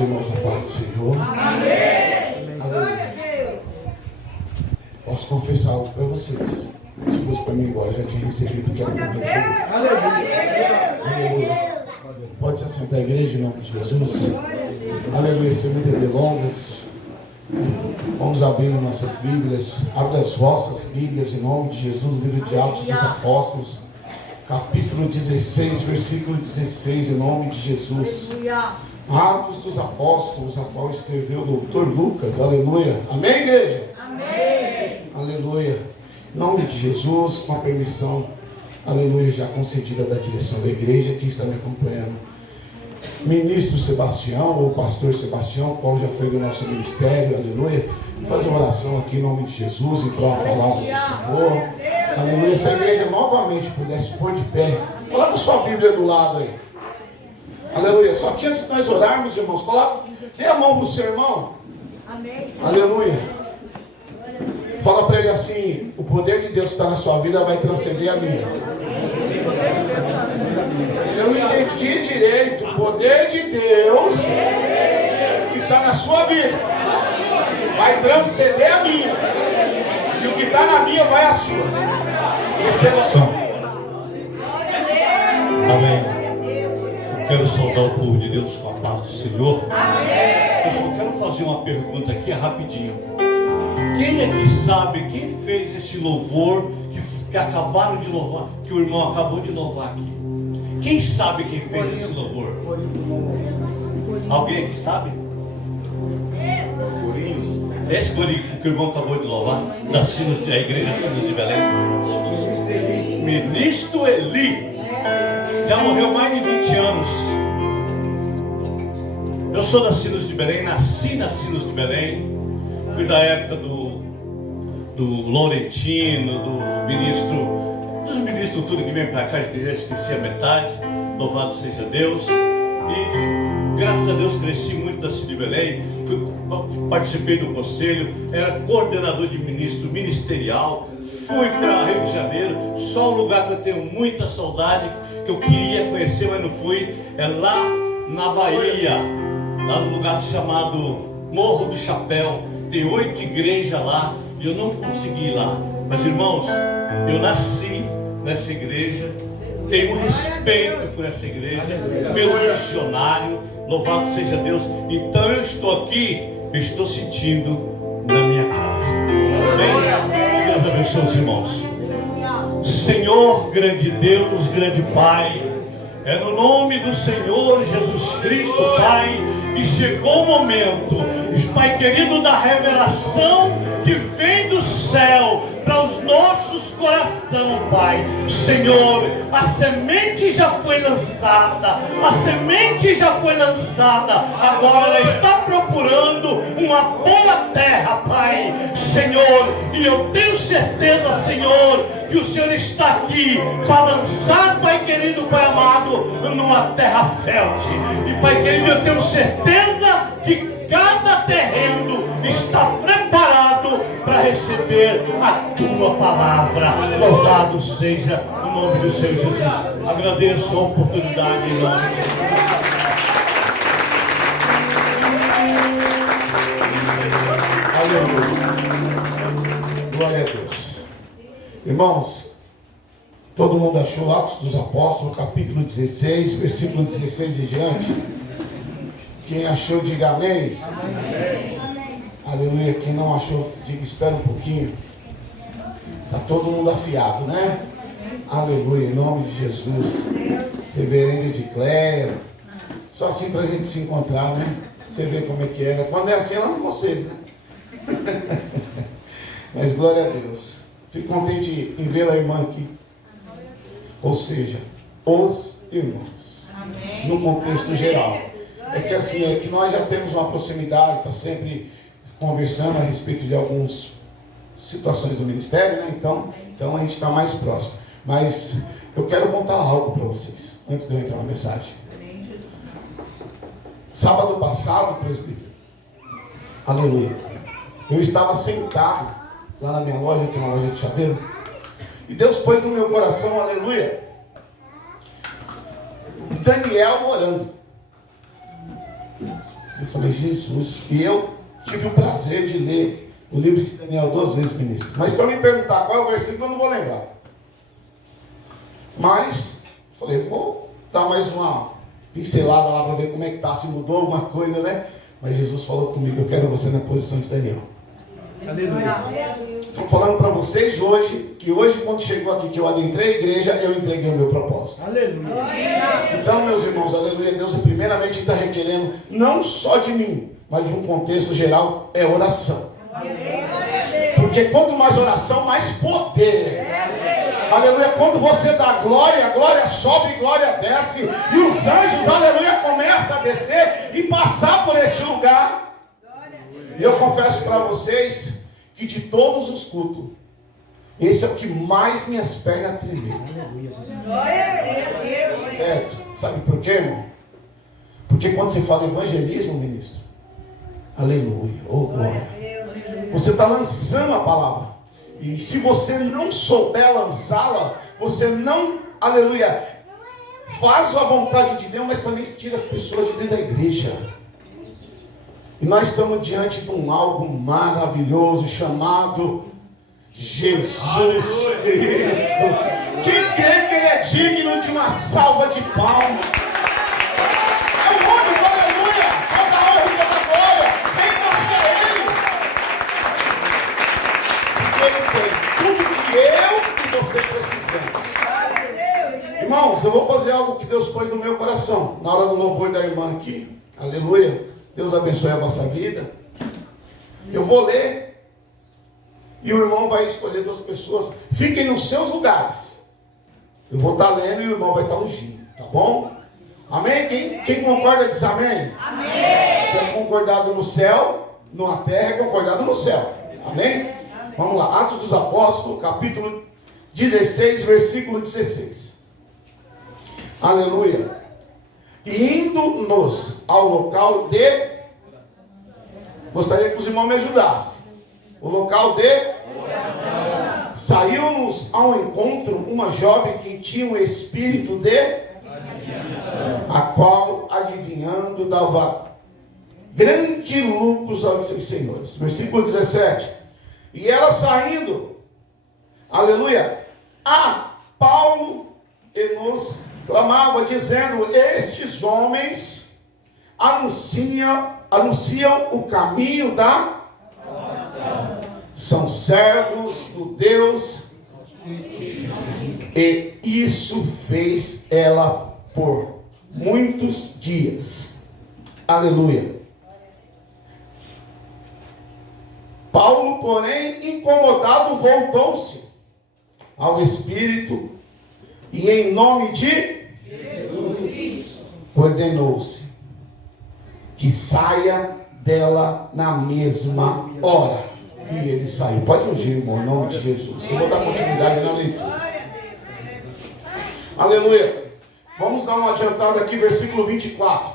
Os irmãos da paz do Senhor. Amém. Glória a Deus. Posso confessar algo para vocês. Se fosse para mim embora, já tinha recebido o que era para mim receber. Aleluia. Pode se assentar a igreja em nome de Jesus. Aleluia. Sem muitas delongas. Vamos abrir nossas Bíblias. Abra as vossas Bíblias em nome de Jesus. Livro de Atos dos Apóstolos, capítulo 16, versículo 16, em nome de Jesus. Atos dos Apóstolos, a qual escreveu o doutor Lucas. Aleluia. Amém, igreja? Amém. Aleluia. Em nome de Jesus, com a permissão, aleluia, já concedida da direção da igreja, quem está me acompanhando, ministro Sebastião, ou pastor Sebastião, qual já foi do nosso ministério, aleluia, fazer uma oração aqui em nome de Jesus, e para a palavra do Senhor, aleluia. Se a igreja novamente pudesse pôr de pé, coloca a sua Bíblia do lado aí, aleluia. Só que antes de nós orarmos, irmãos, coloca, dê a mão para o seu irmão, aleluia. Fala para ele assim: o poder de Deus que está na sua vida vai transcender a minha. Eu não entendi direito. O poder de Deus que está na sua vida vai transcender a minha. E o que está na minha vai à sua. Receba só. Amém. Eu quero saudar o povo de Deus com a paz do Senhor. Eu só quero fazer uma pergunta aqui rapidinho. Quem é que sabe quem fez esse louvor que acabaram de louvar, que o irmão acabou de louvar aqui? Quem sabe quem fez esse louvor? Alguém aqui sabe? Corinho. Esse Corinho que o irmão acabou de louvar, da igreja Sinos de Belém. Ministro Eli. Já morreu mais de 20 anos. Eu sou da Sinos de Belém, nasci na Sinos de Belém. Fui da época do Laurentino, dos ministros tudo que vem para cá, já esqueci a metade, louvado seja Deus. E graças a Deus cresci muito da Cidade de Belém, participei do conselho, era coordenador de ministerial, fui para Rio de Janeiro, só um lugar que eu tenho muita saudade, que eu queria conhecer, mas não fui, é lá na Bahia, lá no lugar chamado Morro do Chapéu. Tem 8 igrejas lá e eu não consegui ir lá. Mas irmãos, eu nasci nessa igreja, tenho respeito por essa igreja, pelo missionário, louvado seja Deus. Então eu estou aqui, eu estou sentindo na minha casa. Amém? Deus abençoe os irmãos. Senhor, grande Deus, grande Pai, é no nome do Senhor Jesus Cristo, Pai, que chegou o momento, Pai querido, da revelação que vem do céu para os nossos corações, Pai. Senhor, a semente já foi lançada, agora ela está procurando uma boa terra, Pai. Senhor, e eu tenho certeza, Senhor, que o Senhor está aqui para lançar, Pai querido, Pai amado, numa terra fértil. E Pai querido, eu tenho certeza que cada terreno está preparado para receber a tua palavra. Louvado seja o nome do Senhor Jesus. Agradeço a oportunidade em nome de Jesus. Aleluia. Glória a Deus. Irmãos, todo mundo achou Atos dos Apóstolos, capítulo 16, versículo 16 em diante? Quem achou, diga amém. Amém. Aleluia. Quem não achou, diga espera um pouquinho. Está todo mundo afiado, né? Aleluia. Em nome de Jesus. Reverenda Edicléia. Só assim para a gente se encontrar, né? Você vê como é que era. Quando é assim, ela não conselho, né? Mas glória a Deus. Fico contente em ver a irmã aqui. Ou seja, os irmãos. Amém. No contexto geral. É que assim, é que nós já temos uma proximidade, está sempre conversando a respeito de algumas situações do ministério, né? Então a gente está mais próximo. Mas eu quero contar algo para vocês, antes de eu entrar na mensagem. Sábado passado, presbítero, aleluia, eu estava sentado lá na minha loja, que é uma loja de chaveiro, e Deus pôs no meu coração, aleluia, Daniel orando. Eu falei, falei, Jesus. E eu tive o prazer de ler o livro de Daniel 2 vezes, ministro. Mas para me perguntar qual é o versículo, eu não vou lembrar. Mas, falei, vou dar mais uma pincelada lá para ver como é que está, se mudou alguma coisa, né? Mas Jesus falou comigo, eu quero você na posição de Daniel. Aleluia. Estou falando para vocês hoje, que hoje quando chegou aqui, que eu adentrei a igreja, eu entreguei o meu propósito. Aleluia. Então, meus irmãos, aleluia, Deus primeiramente está requerendo, não só de mim, mas de um contexto geral, é oração. Porque quanto mais oração, mais poder. Aleluia, quando você dá glória, a glória sobe e glória desce. E os anjos, aleluia, começam a descer e passar por este lugar. E eu confesso para vocês que de todos os cultos, esse é o que mais minhas pernas tremeram. Certo? Sabe por quê, irmão? Porque quando você fala evangelismo, ministro, aleluia, oh glória, você está lançando a palavra. E se você não souber lançá-la, você não, aleluia, faz a vontade de Deus, mas também tira as pessoas de dentro da igreja. E nós estamos diante de um algo maravilhoso chamado Jesus Cristo. Quem crê que Ele é digno de uma salva de palmas? É o único, aleluia, toda a honra e toda a glória, renda-se a Ele. Porque Ele tem tudo que eu e você precisamos. Irmãos, eu vou fazer algo que Deus pôs no meu coração. Na hora do louvor da irmã aqui, aleluia, Deus abençoe a vossa vida. Eu vou ler. E o irmão vai escolher duas pessoas. Fiquem nos seus lugares. Eu vou estar lendo e o irmão vai estar ungindo. Tá bom? Amém? Quem concorda diz amém? Amém. É concordado no céu, na terra é concordado no céu. Amém? Vamos lá. Atos dos Apóstolos, capítulo 16, versículo 16. Aleluia. E indo-nos ao local de... Gostaria que os irmãos me ajudassem. O local de... Saiu-nos ao encontro uma jovem que tinha um espírito de... A qual, adivinhando, dava grande lucros aos seus senhores. Versículo 17. E ela saindo, aleluia, a Paulo e nos clamava, dizendo, estes homens anunciam o caminho da... São servos do Deus, e isso fez ela por muitos dias. Aleluia. Paulo, porém, incomodado, voltou-se ao Espírito e em nome de Jesus ordenou-se que saia dela na mesma hora. E ele saiu. Pode ungir, irmão, em nome de Jesus. Eu vou dar continuidade na leitura. Aleluia. Vamos dar uma adiantada aqui, versículo 24.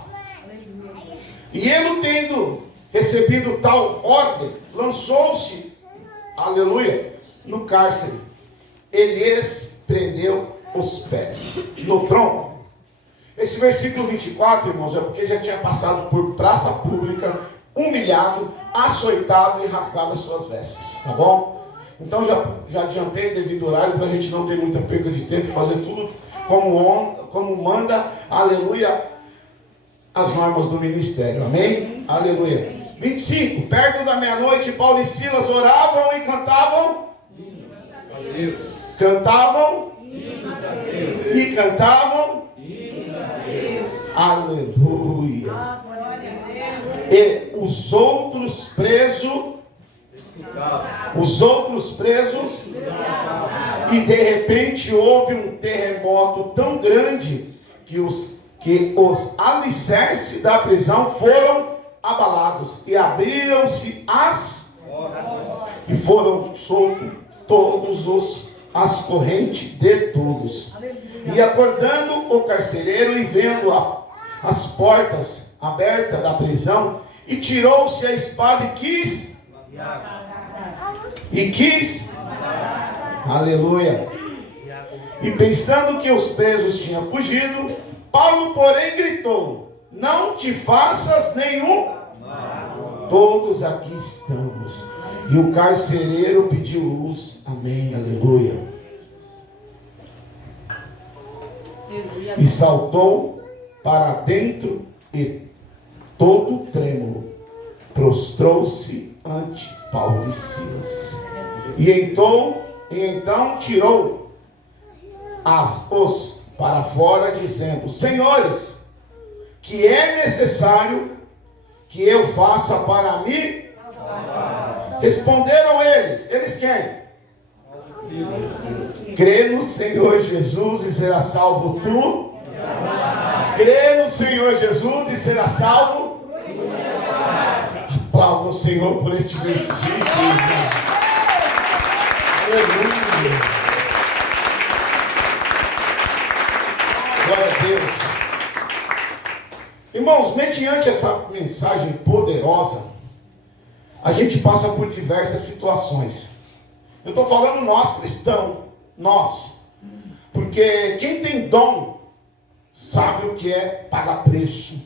E ele, tendo recebido tal ordem, lançou-se, aleluia, no cárcere. Ele lhes prendeu os pés no tronco. Esse versículo 24, irmãos, é porque já tinha passado por praça pública, humilhado, açoitado e rasgado as suas vestes, tá bom? Então já adiantei devido ao horário, para a gente não ter muita perda de tempo, fazer tudo como manda, aleluia, as normas do ministério, amém? Aleluia. 25, perto da meia-noite, Paulo e Silas oravam e cantavam, e cantavam, aleluia. E os outros presos, e de repente houve um terremoto tão grande que os alicerces da prisão foram abalados e abriram-se e foram soltos todos as correntes de todos. E acordando o carcereiro e vendo as portas abertas da prisão, e tirou-se a espada e quis, aleluia. E pensando que os presos tinham fugido, Paulo, porém, gritou: não te faças nenhum Todos aqui estamos. E o carcereiro pediu luz. Amém, aleluia. E saltou para dentro e todo trêmulo prostrou-se ante Paulo e Silas. E então tirou os para fora, dizendo: Senhores, que é necessário que eu faça para mim? Responderam eles quem? Crê no Senhor Jesus e será salvo tu. Crê no Senhor Jesus e será salvo. Aplauda o Senhor por este versículo. Aleluia. Glória a Deus. Irmãos, mediante essa mensagem poderosa, a gente passa por diversas situações. Eu estou falando nós cristãos, nós. Porque quem tem dom sabe o que é pagar preço.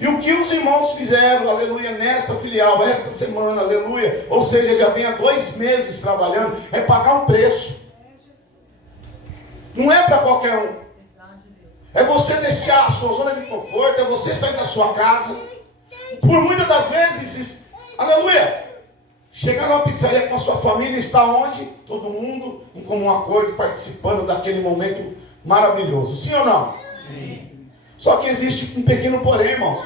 E o que os irmãos fizeram, aleluia, nesta filial, esta semana, aleluia, ou seja, já vem há 2 meses trabalhando, é pagar um preço. Não é para qualquer um. É você deixar a sua zona de conforto, é você sair da sua casa. Por muitas das vezes, aleluia, chegar numa pizzaria com a sua família, está onde? Todo mundo em comum acordo, participando daquele momento maravilhoso. Sim ou não? Sim. Só que existe um pequeno porém, irmãos.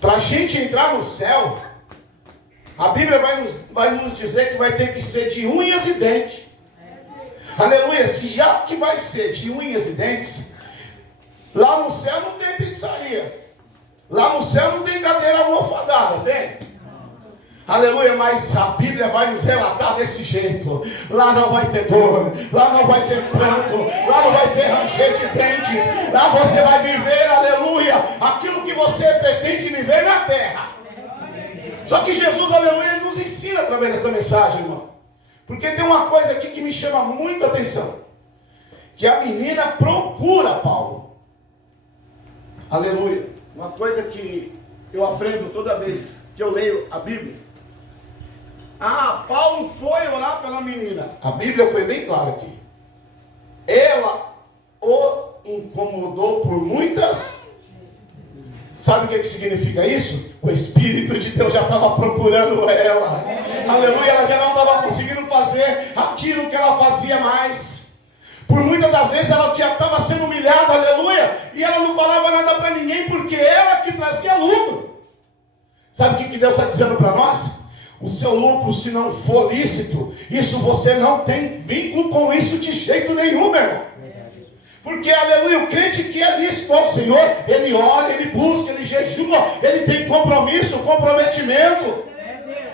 Para a gente entrar no céu, a Bíblia vai nos dizer que vai ter que ser de unhas e dentes. Aleluia. Se já que vai ser de unhas e dentes, lá no céu não tem pizzaria. Lá no céu não tem cadeira almofadada, tem? Aleluia, mas a Bíblia vai nos relatar desse jeito. Lá não vai ter dor, lá não vai ter pranto, lá não vai ter ranger de dentes. Lá você vai viver, aleluia, aquilo que você pretende viver na terra. Só que Jesus, aleluia, ele nos ensina através dessa mensagem, irmão. Porque tem uma coisa aqui que me chama muito a atenção. Que a menina procura Paulo. Aleluia. Uma coisa que eu aprendo toda vez que eu leio a Bíblia. Paulo foi orar pela menina. A Bíblia foi bem clara aqui. Ela o incomodou por muitas. Sabe o que significa isso? O Espírito de Deus já estava procurando ela. Aleluia, ela já não estava conseguindo fazer aquilo que ela fazia mais. Por muitas das vezes ela já estava sendo humilhada, aleluia, e ela não falava nada para ninguém, porque ela que trazia lucro. Sabe o que Deus está dizendo para nós? O seu lucro, se não for lícito, isso você não tem vínculo com isso de jeito nenhum, meu irmão. Porque, aleluia, o crente que é lícito ao Senhor, ele ora, ele busca, ele jejua, ele tem compromisso, comprometimento.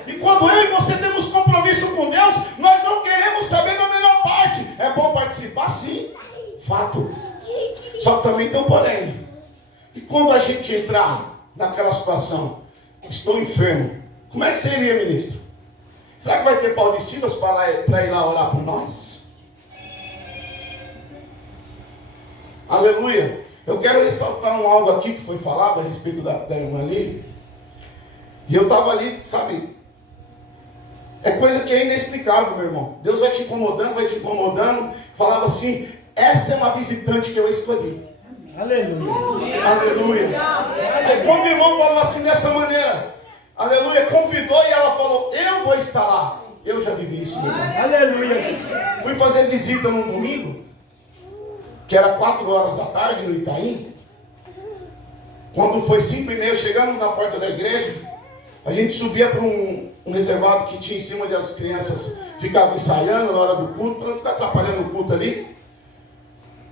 E quando eu e você temos compromisso com Deus, nós não queremos saber da melhor parte. É bom participar? Sim, fato. Só que também tem um porém. E quando a gente entrar naquela situação, estou enfermo, como é que seria, ministro? Será que vai ter Paulo de Silas para ir lá orar por nós? Aleluia. Eu quero ressaltar algo aqui que foi falado a respeito da irmã ali. E eu estava ali, sabe? É coisa que é inexplicável, meu irmão. Deus vai te incomodando. Falava assim: essa é uma visitante que eu escolhi. Aleluia. Aleluia. Aí quando o irmão falou assim dessa maneira, aleluia, convidou e ela falou: eu vou estar lá. Eu já vivi isso, meu irmão. Aleluia. Fui fazer visita num domingo, que era 4 horas da tarde no Itaim. Quando foi 5h30, chegamos na porta da igreja. A gente subia para um reservado que tinha em cima onde as crianças ficavam ensaiando na hora do culto, para não ficar atrapalhando o culto ali.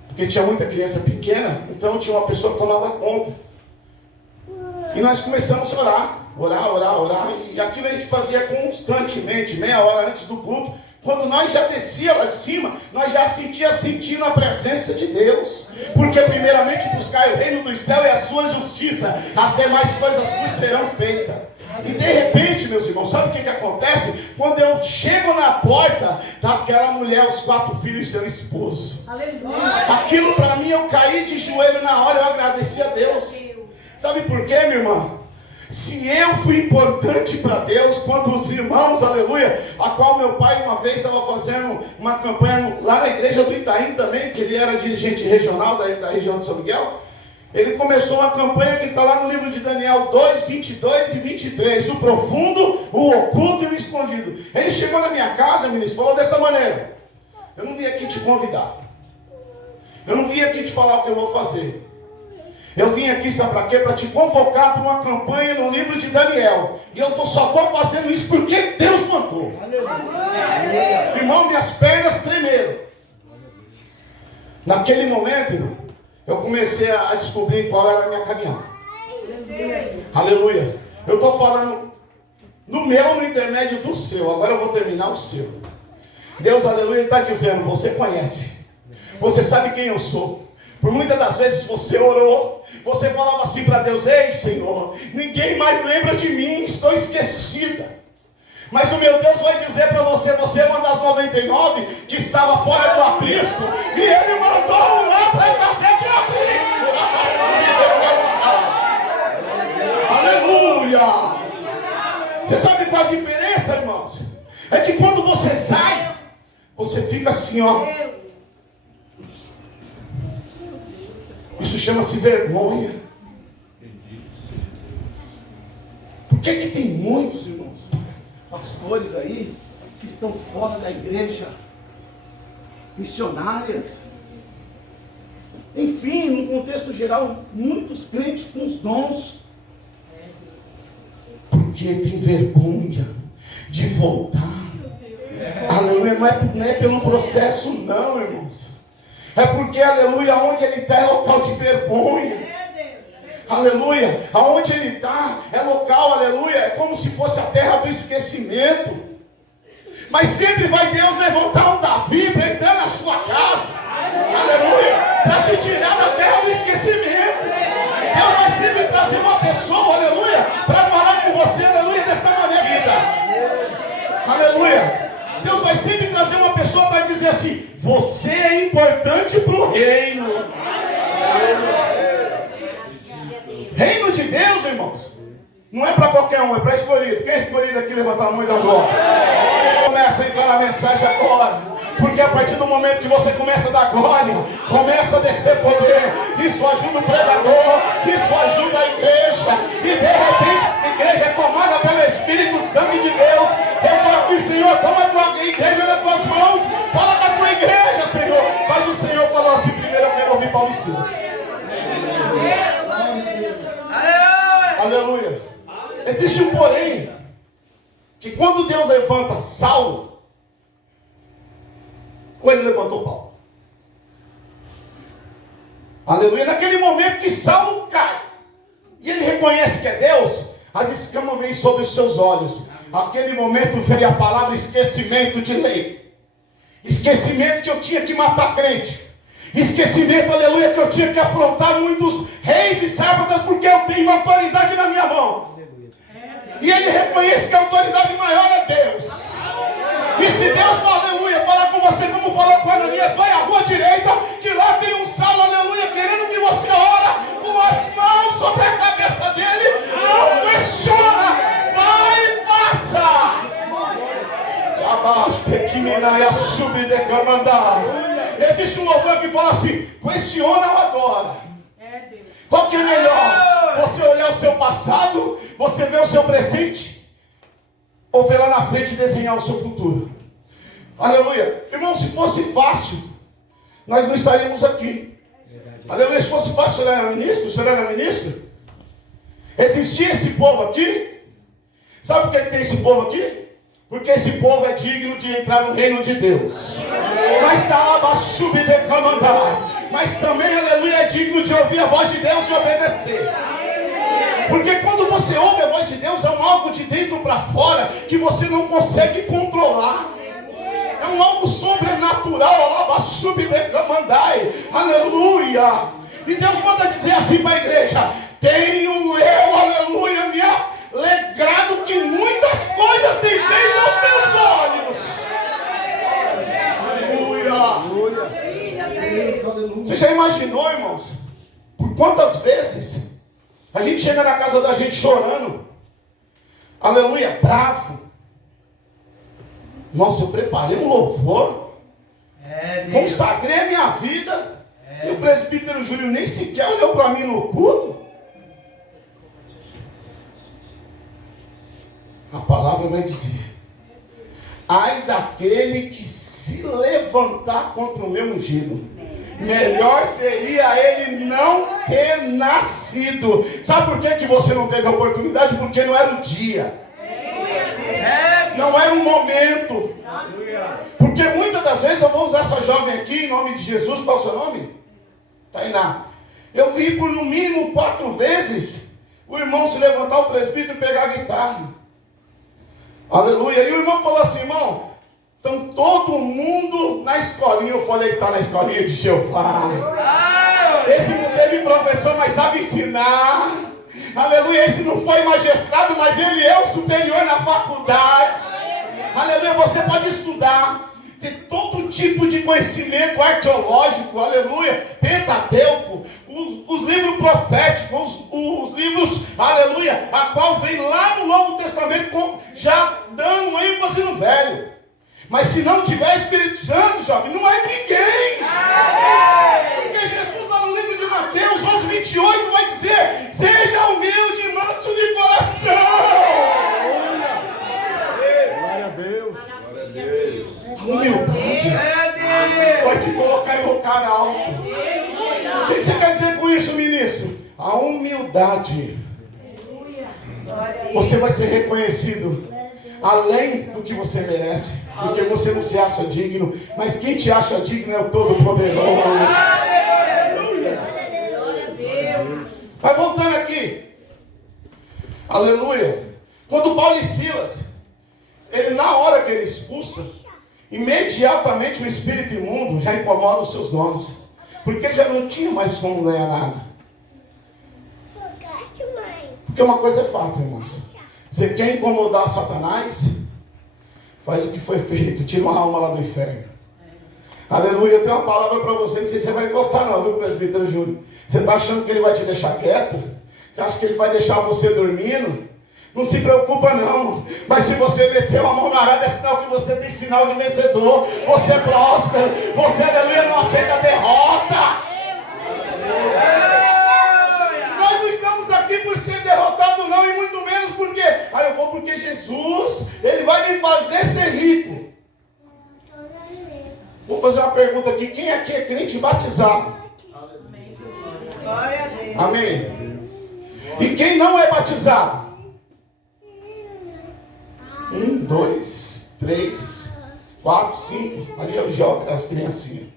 Porque tinha muita criança pequena, então tinha uma pessoa que tomava conta. E nós começamos a orar. E aquilo a gente fazia constantemente, meia hora antes do culto. Quando nós já descia lá de cima, nós já sentindo a presença de Deus. Porque primeiramente buscar o reino dos céus e a sua justiça, as demais coisas vos serão feitas. E de repente, meus irmãos, sabe o que acontece? Quando eu chego na porta, está aquela mulher, os 4 filhos e seu esposo. Aleluia. Aquilo para mim, eu caí de joelho na hora, eu agradeci a Deus. Sabe por quê, minha irmã? Se eu fui importante para Deus, quando os irmãos, aleluia, a qual meu pai uma vez estava fazendo uma campanha lá na igreja do Itaim também, que ele era dirigente regional da região de São Miguel, ele começou uma campanha que está lá no livro de Daniel 2, 22 e 23, o profundo, o oculto e o escondido. Ele chegou na minha casa, ministro, falou dessa maneira: eu não vim aqui te convidar, eu não vim aqui te falar o que eu vou fazer. Eu vim aqui, sabe para quê? Para te convocar para uma campanha no livro de Daniel. E eu só estou fazendo isso porque Deus mandou. Aleluia. Irmão, minhas pernas tremeram. Naquele momento, irmão, eu comecei a descobrir qual era a minha caminhada. Aleluia. Eu estou falando no meu, no intermédio do seu. Agora eu vou terminar o seu. Deus, aleluia, Ele está dizendo: você conhece. Você sabe quem eu sou. Por muitas das vezes você orou, você falava assim para Deus: ei, Senhor, ninguém mais lembra de mim, estou esquecida. Mas o meu Deus vai dizer para você: você é uma das 99 que estava fora do aprisco, e Ele mandou um lá para trazer para o aprisco. Aleluia! Você sabe qual a diferença, irmãos? É que quando você sai, você fica assim, ó. Isso chama-se vergonha. Por que tem muitos, irmãos, pastores aí que estão fora da igreja, missionárias, enfim, no contexto geral, muitos crentes com os dons, porque tem vergonha de voltar. Aleluia. Não é pelo processo, não, irmãos. É porque, aleluia, onde ele está é local de vergonha. Aleluia. Aonde ele está é local, aleluia, é como se fosse a terra do esquecimento. Mas sempre vai Deus levantar um Davi para entrar na sua casa. Aleluia. Para te tirar da terra do esquecimento. Deus vai sempre trazer uma pessoa, aleluia, para falar com você, aleluia, dessa maneira, vida. Aleluia. Deus vai sempre trazer uma pessoa para dizer assim: você é importante para o reino. Reino de Deus, irmãos, não é para qualquer um, é para escolhido. Quem é escolhido aqui? Levanta a mão e dá glória. Começa a entrar na mensagem agora. Porque a partir do momento que você começa a dar glória, começa a descer poder. Isso ajuda o pregador, isso ajuda a igreja. E de repente a igreja é tomada pelo Espírito Santo de Deus. Eu falo aqui: Senhor, toma a tua igreja nas tuas mãos. Fala com a tua igreja, Senhor. Mas o Senhor falou assim: primeiro eu quero ouvir Paulo e Silas. Aleluia. Existe um porém, que quando Deus levanta Saulo, ou ele levantou Paulo? Aleluia. Naquele momento que Saulo cai, e ele reconhece que é Deus, as escamas vêm sobre os seus olhos. Aquele momento veio a palavra esquecimento de lei. Esquecimento que eu tinha que matar crente. Esquecimento, aleluia, que eu tinha que afrontar muitos reis e sábados, porque eu tenho uma autoridade na minha mão. E ele reconhece que a autoridade maior é Deus. E se Deus, aleluia, falar com você como falou com Ananias: vai à rua direita, que lá tem um Saulo, aleluia, querendo que você ora com as mãos sobre a cabeça dele. Não questiona, vai e faça. Existe um louvor que fala assim: questiona ou adora. Qual que é melhor? Você olhar o seu passado, você ver o seu presente, ou ver lá na frente e desenhar o seu futuro? Aleluia. Irmão, se fosse fácil, nós não estaríamos aqui. Aleluia. Se fosse fácil, você era ministro? Você era ministro? Existia esse povo aqui? Sabe por que tem esse povo aqui? Porque esse povo é digno de entrar no reino de Deus. Mas também, aleluia, é digno de ouvir a voz de Deus e obedecer. Porque quando você ouve a voz de Deus, é um algo de dentro para fora que você não consegue controlar. É um algo sobrenatural. Aleluia. E Deus manda dizer assim para a igreja: tenho eu, aleluia, me alegrado que muitas coisas têm feito aos meus olhos. Aleluia. Você já imaginou, irmãos, por quantas vezes a gente chega na casa da gente chorando, aleluia, bravo. Nossa, eu preparei um louvor, consagrei a minha vida, e o presbítero Júlio nem sequer olhou para mim no culto. A palavra vai dizer: ai daquele que se levantar contra o meu ungido, melhor seria ele não ter nascido. Sabe por que você não teve a oportunidade? Porque não era o dia, não era o momento. Porque muitas das vezes, eu vou usar essa jovem aqui em nome de Jesus. Qual é o seu nome? Tainá. Eu vi por no mínimo 4 vezes o irmão se levantar, o presbítero, e pegar a guitarra. Aleluia. E o irmão falou assim: irmão, então todo mundo na escolinha. Eu falei: está na escolinha de Jeová. Esse não teve professor, mas sabe ensinar. Aleluia. Esse não foi magistrado, mas ele é o superior na faculdade. Aleluia. Você pode estudar, ter todo tipo de conhecimento arqueológico, aleluia, Pentateuco, os livros proféticos, os livros, aleluia, a qual vem lá no Novo Testamento, já dando uma ênfase no Velho. Mas se não tiver Espírito Santo, jovem, não é ninguém. Porque Jesus lá no livro de Mateus 11:28 vai dizer: seja humilde e manso de coração. A humildade vai te colocar em lugar alto. O que você quer dizer com isso, ministro? A humildade. Você vai ser reconhecido além do que você merece, porque você não se acha digno, mas quem te acha digno é o Todo-Poderoso. Mas voltando aqui, aleluia. Quando Paulo e Silas, ele, na hora que ele expulsa, imediatamente o espírito imundo já incomoda os seus donos, porque ele já não tinha mais como ganhar nada. Porque uma coisa é fato, irmãos: você quer incomodar Satanás, faz o que foi feito, tira uma alma lá do inferno. Aleluia. Eu tenho uma palavra para você, não sei se você vai gostar não, viu, presbítero Júlio? Você está achando que ele vai te deixar quieto? Você acha que ele vai deixar você dormindo? Não se preocupa não, mas se você meter uma mão na arada, é sinal que você tem sinal de vencedor. Você é próspero, você, aleluia, não aceita a derrota. Nós não estamos aqui por ser derrotado não, e muito menos porque, eu vou porque Jesus, ele vai me fazer ser rico. Vou fazer uma pergunta aqui: quem aqui é crente batizado? Amém. E quem não é batizado? 1, 2, 3, 4, 5. Ali é o jovem, as criancinhas.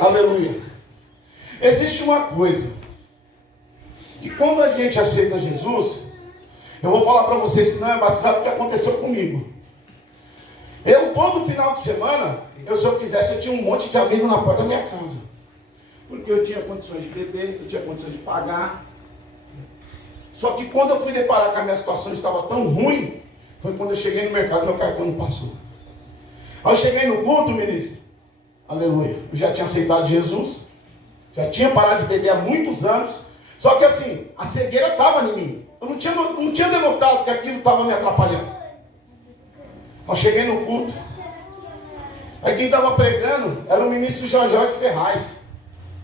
Aleluia. Existe uma coisa, que quando a gente aceita Jesus, eu vou falar para vocês que não é batizado, o que aconteceu comigo. Eu, todo final de semana, se eu quisesse, eu tinha um monte de amigos na porta da minha casa. Porque eu tinha condições de beber, eu tinha condições de pagar. Só que quando eu fui deparar que a minha situação estava tão ruim, foi quando eu cheguei no mercado, meu cartão não passou. Aí eu cheguei no culto, ministro, aleluia, eu já tinha aceitado Jesus, já tinha parado de beber há muitos anos, só que assim, a cegueira estava em mim. Eu não tinha denotado que aquilo estava me atrapalhando. Eu cheguei no culto, aí quem estava pregando era o ministro Jorge Ferraz.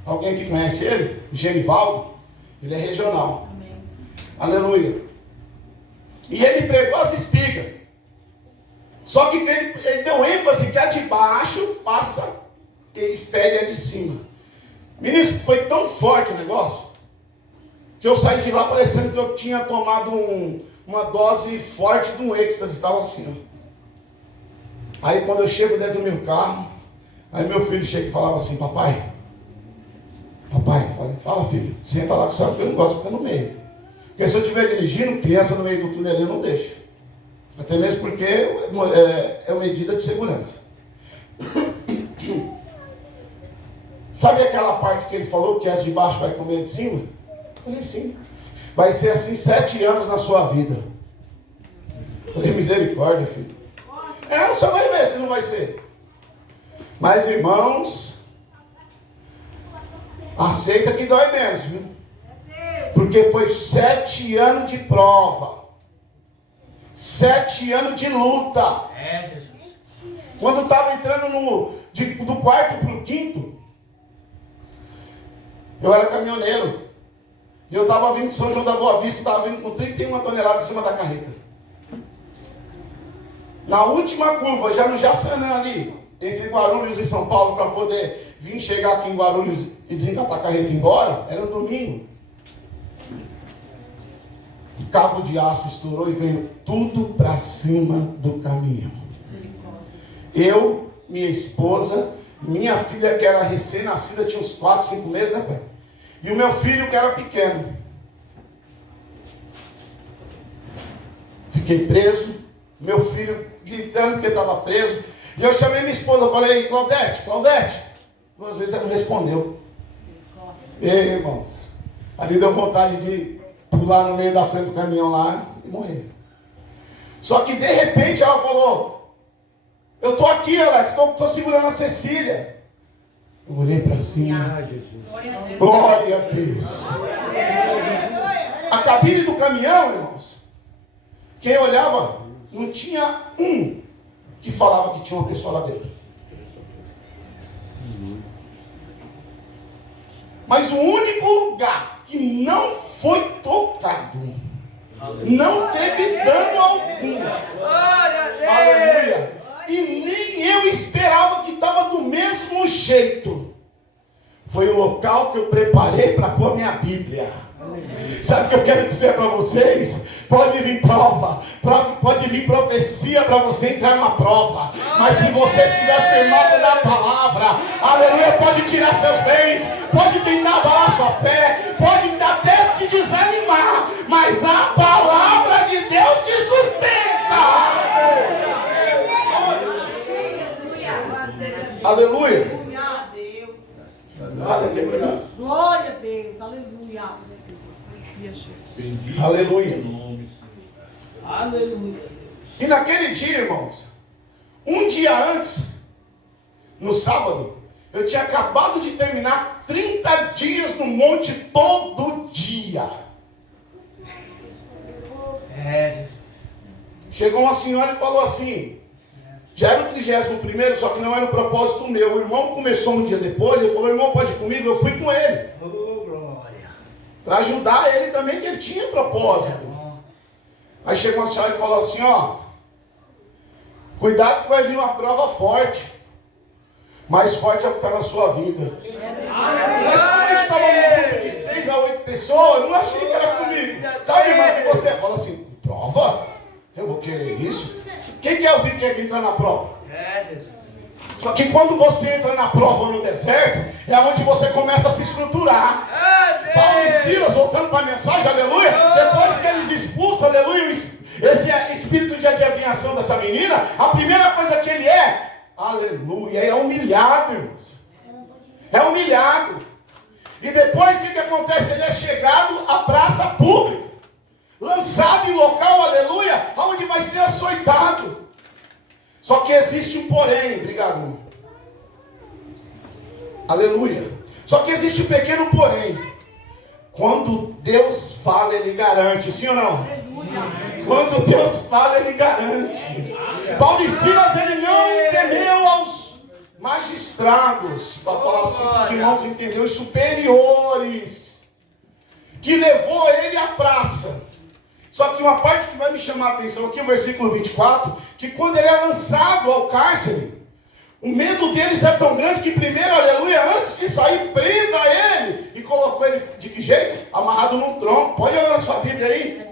Alguém aqui conhece ele? Genivaldo. Ele é regional. Amém. Aleluia. E ele pregou as espigas. Só que ele deu ênfase que a de baixo passa e fere a de cima. Ministro, foi tão forte o negócio que eu saí de lá parecendo que eu tinha tomado uma dose forte de um êxtase. Estava assim, ó. Aí quando eu chego dentro do meu carro, aí meu filho chega e falava assim: papai, fala filho, senta lá que sabe que eu não gosto de ficar no meio. Porque se eu estiver dirigindo, criança no meio do túnel eu não deixo. Até mesmo porque é medida de segurança. Sabe aquela parte que ele falou que as de baixo vai comer de cima? Eu falei: sim. Vai ser assim 7 anos na sua vida. Eu falei: misericórdia, filho. Você vai ver se não vai ser. Mas irmãos, aceita que dói menos, viu? Porque foi 7 anos de prova. 7 anos de luta. É, Jesus. Quando estava entrando do quarto para o quinto, eu era caminhoneiro. E eu estava vindo de São João da Boa Vista, estava vindo com 31 toneladas em cima da carreta. Na última curva, já no Jaçanã ali, entre Guarulhos e São Paulo, para poder vir chegar aqui em Guarulhos e desencatar a carreta e ir embora, era um domingo. O cabo de aço estourou e veio tudo para cima do caminhão. Eu, minha esposa, minha filha que era recém-nascida, tinha uns 4, 5 meses, né, pai? E o meu filho que era pequeno. Fiquei preso, meu filho gritando porque estava preso. E eu chamei minha esposa, eu falei, Claudete, 2 vezes ela não respondeu. Ei, irmãos, ali deu vontade de pular no meio da frente do caminhão lá e morrer. Só que de repente ela falou, eu estou aqui, Alex, estou segurando a Cecília. Eu olhei para cima. Glória a Deus. A cabine do caminhão, irmãos, quem olhava, não tinha um que falava que tinha uma pessoa lá dentro. Mas o único lugar que não foi tocado, não teve dano algum. Aleluia. E nem eu esperava que estava do mesmo jeito. Foi o local que eu preparei para pôr minha Bíblia. Sabe o que eu quero dizer para vocês? Pode vir prova, pode vir profecia para você entrar na prova. Mas se você estiver firmado na palavra, aleluia, pode tirar seus bens, pode tentar abalar sua fé, pode até te desanimar, mas a palavra de Deus te sustenta. Aleluia. Aleluia. Glória a Deus. Aleluia. Aleluia. Aleluia. E naquele dia, irmãos, um dia antes, no sábado, eu tinha acabado de terminar 30 dias no monte todo dia. Chegou uma senhora e falou assim, já era o 31º, só que não era o propósito meu. O irmão começou um dia depois, ele falou, irmão, pode ir comigo? Eu fui com ele. Para ajudar ele também, que ele tinha propósito. Aí chegou uma senhora e falou assim, ó, cuidado que vai vir uma prova forte. Mais forte é o que está na sua vida. Mas quando a gente estava num grupo de 6 a 8 pessoas, eu não achei que era comigo. Sabe, irmão, que você fala assim, prova? Eu vou querer isso? Quem quer ouvir quem entra na prova? Só que quando você entra na prova no deserto, é onde você começa a se estruturar. Paulo e Silas, voltando para a mensagem, aleluia, depois que eles expulsam, aleluia, esse espírito de adivinhação dessa menina, a primeira coisa que ele aleluia, é humilhado, irmãos. É humilhado. E depois o que acontece? Ele é chegado à praça pública, lançado em local, aleluia, onde vai ser açoitado. Só que existe um porém, obrigado, irmão. Aleluia. Só que existe um pequeno porém. Quando Deus fala, Ele garante, sim ou não? Quando Deus fala, Ele garante. Paulo e Silas, ele não temeu aos magistrados, para falar assim, os irmãos entenderam, os superiores, que levou ele à praça. Só que uma parte que vai me chamar a atenção aqui, o versículo 24, que quando ele é lançado ao cárcere, o medo deles é tão grande que primeiro, aleluia, antes de sair, prenda ele, e colocou ele, de que jeito? Amarrado num tronco. Pode olhar na sua Bíblia aí.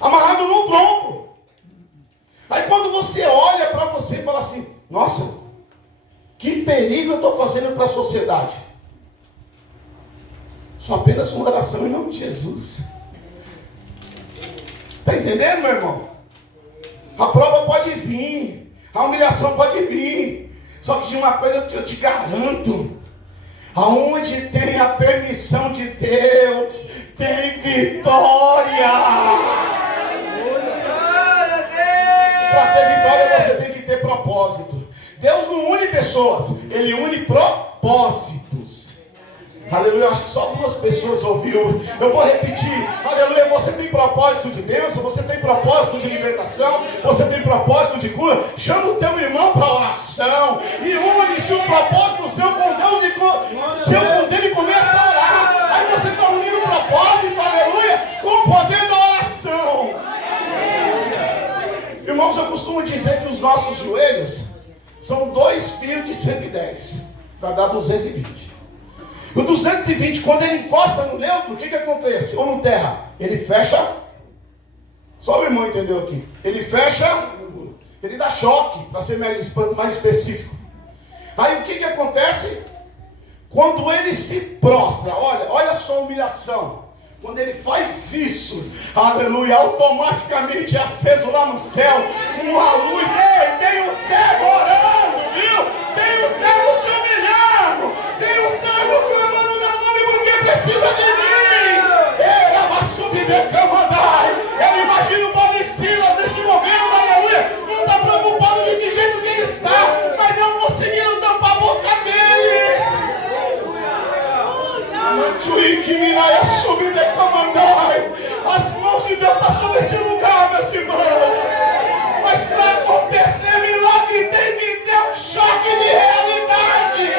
Amarrado num tronco. Aí quando você olha para você e fala assim, nossa, que perigo eu estou fazendo para a sociedade. Só apenas uma oração em nome de Jesus. Está entendendo, meu irmão? A prova pode vir, a humilhação pode vir, só que de uma coisa eu te garanto, aonde tem a permissão de Deus, tem vitória. Para ter vitória você tem que ter propósito. Deus não une pessoas, Ele une propósitos. Aleluia, acho que só 2 pessoas ouviu. Eu vou repetir. Aleluia, você tem propósito de bênção, você tem propósito de libertação, você tem propósito de cura. Chama o teu irmão para oração e une-se o propósito seu com Deus e seu com dele e começa a orar. Aí você está unindo o propósito, aleluia, com o poder da oração. Irmãos, eu costumo dizer que os nossos joelhos são 2 fios de 110 para dar 220. O 220, quando ele encosta no neutro, o que acontece? Ou no terra, ele fecha. Só o irmão entendeu aqui. Ele fecha, ele dá choque, para ser mais específico. Aí o que acontece? Quando ele se prostra, olha só a humilhação. Quando ele faz isso, aleluia, automaticamente é aceso lá no céu uma luz. Ei, tem um cego orando, viu? Tem um cego se humilhando. Tem um cego clamando meu nome porque precisa de mim. Ele vai subir de camandai. Eu imagino o Paulo e Silas nesse momento, aleluia. Não está preocupado de que jeito que ele está, mas não conseguiram tampar a boca deles. As mãos de Deus estão sobre esse lugar, meus irmãos. Mas para acontecer milagre tem que ter um choque de realidade.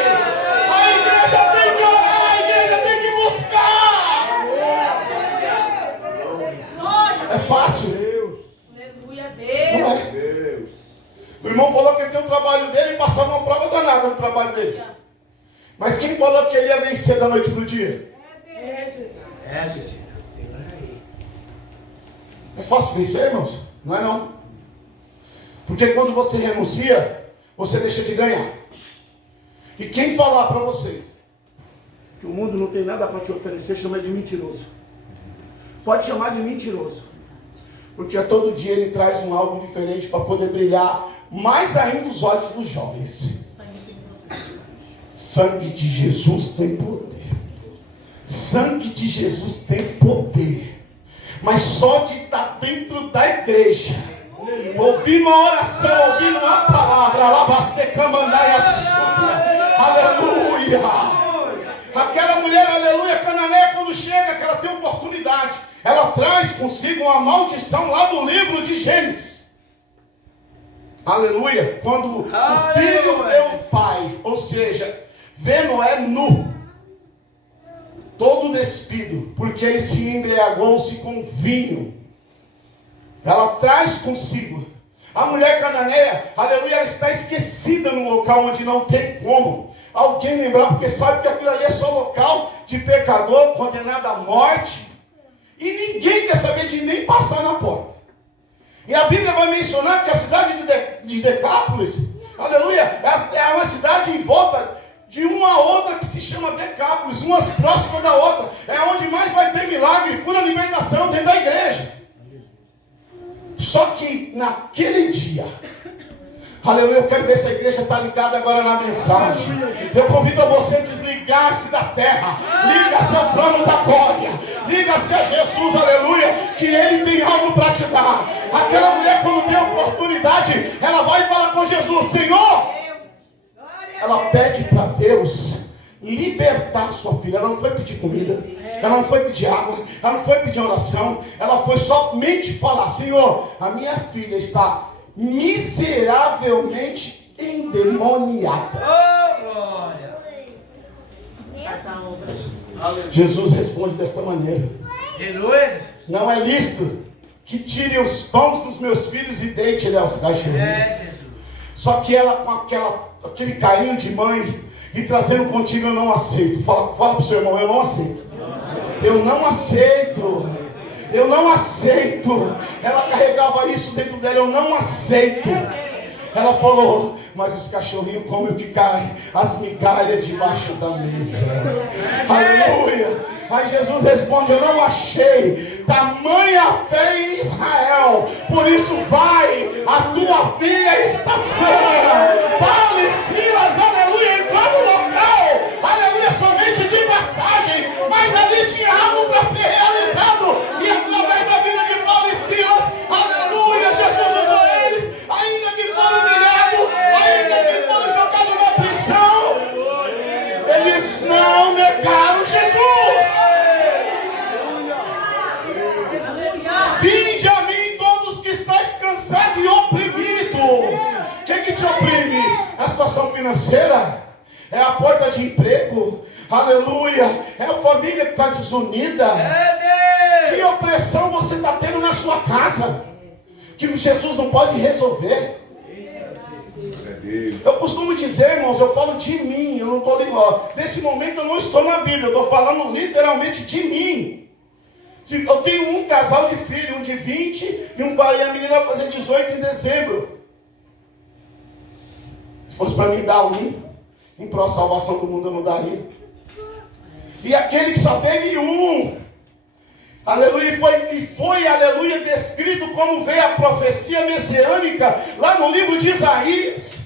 A igreja tem que orar, a igreja tem que buscar. É fácil. Aleluia, Não é? Deus. O irmão falou que ele tem um trabalho dele e passava uma prova danada no trabalho dele. Mas quem falou que ele ia vencer da noite para o dia? É fácil vencer, irmãos? Não é não. Porque quando você renuncia, você deixa de ganhar. E quem falar para vocês Que o mundo não tem nada para te oferecer, chama de mentiroso. Pode chamar de mentiroso. porque a todo dia ele traz algo diferente para poder brilhar mais ainda os olhos dos jovens. Sangue de Jesus tem poder. Sangue de Jesus tem poder. Mas só de estar dentro da igreja, ouvindo uma oração, ouvindo uma palavra, aleluia. Aquela mulher, aleluia, cananeia, quando chega, que ela tem oportunidade, ela traz consigo uma maldição lá do livro de Gênesis. Aleluia. Quando o filho vê o pai, ou seja, vê Noé nu, todo despido, porque ele se embriagou-se com vinho. Ela traz consigo. A mulher cananeia, aleluia, ela está esquecida no local onde não tem como alguém lembrar, porque sabe que aquilo ali é só local de pecador, condenado à morte. E ninguém quer saber de nem passar na porta. E a Bíblia vai mencionar que a cidade de Decápolis, aleluia, é uma cidade em volta de uma outra que se chama Decápolis, umas próximas da outra. É onde mais vai ter milagre, cura, libertação dentro da igreja. Só que naquele dia, aleluia, eu quero ver se a igreja está ligada agora na mensagem. Eu convido a você a desligar-se da terra. Liga-se ao trono da glória. Liga-se a Jesus, aleluia, que Ele tem algo para te dar. Aquela mulher, quando tem a oportunidade, ela vai falar com Jesus: Senhor. Ela pede para Deus libertar sua filha. Ela não foi pedir comida, ela não foi pedir água, ela não foi pedir oração. Ela foi somente falar: Senhor, a minha filha está miseravelmente endemoniada. Jesus responde desta maneira: não é lícito que tire os pães dos meus filhos e deite-lhe aos cachorrinhos. Só que ela, com aquele carinho de mãe, e trazendo contigo: eu não aceito. Fala para o seu irmão: eu não aceito. Eu não aceito. Eu não aceito. Ela carregava isso dentro dela: eu não aceito. Ela falou: mas os cachorrinhos comem o que cai, as migalhas debaixo da mesa. Aleluia. Aí Jesus responde: eu não achei tamanha fé em Israel. Por isso vai, a tua filha está sã. Paulo e Silas, aleluia, entrou no local, aleluia, somente de passagem, mas ali tinha algo para ser realizado. E através da vida de Paulo e Silas, aleluia, Jesus usou eles, ainda que foram humilhados, ainda que foram jogados na prisão, eles não negaram cansado e oprimido. O que te oprime? A situação financeira? É a porta de emprego? Aleluia! É a família que está desunida? Que opressão você está tendo na sua casa? Que Jesus não pode resolver? Eu costumo dizer, irmãos, eu falo de mim, eu não estou ligado. Nesse momento eu não estou na Bíblia, eu estou falando literalmente de mim. Eu tenho um casal de filhos, um de 20 e a menina vai fazer 18 em dezembro. Se fosse para mim dar em prol da salvação do mundo, eu não daria. E aquele que só teve um, aleluia, foi, aleluia, descrito como veio a profecia messiânica, lá no livro de Isaías,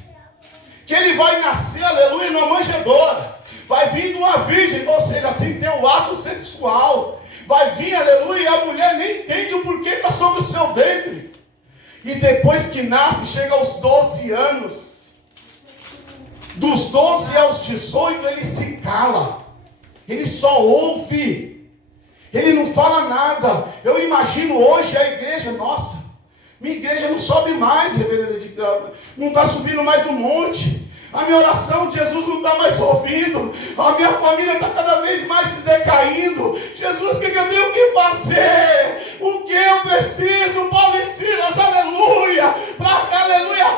que ele vai nascer, aleluia, numa manjedoura, vai vir de uma virgem, ou seja, sem ter o ato sexual, vai vir, aleluia, e a mulher nem entende o porquê está sobre o seu ventre, e depois que nasce, chega aos 12 anos, dos 12 aos 18, ele se cala, ele só ouve, ele não fala nada. Eu imagino hoje a igreja, nossa, minha igreja não sobe mais, reverenda, não está subindo mais no monte, a minha oração, Jesus não está mais ouvindo, a minha família está cada vez mais se decaindo. Jesus, o que eu tenho que fazer? O que eu preciso? Paulo e Silas, aleluia, para, aleluia,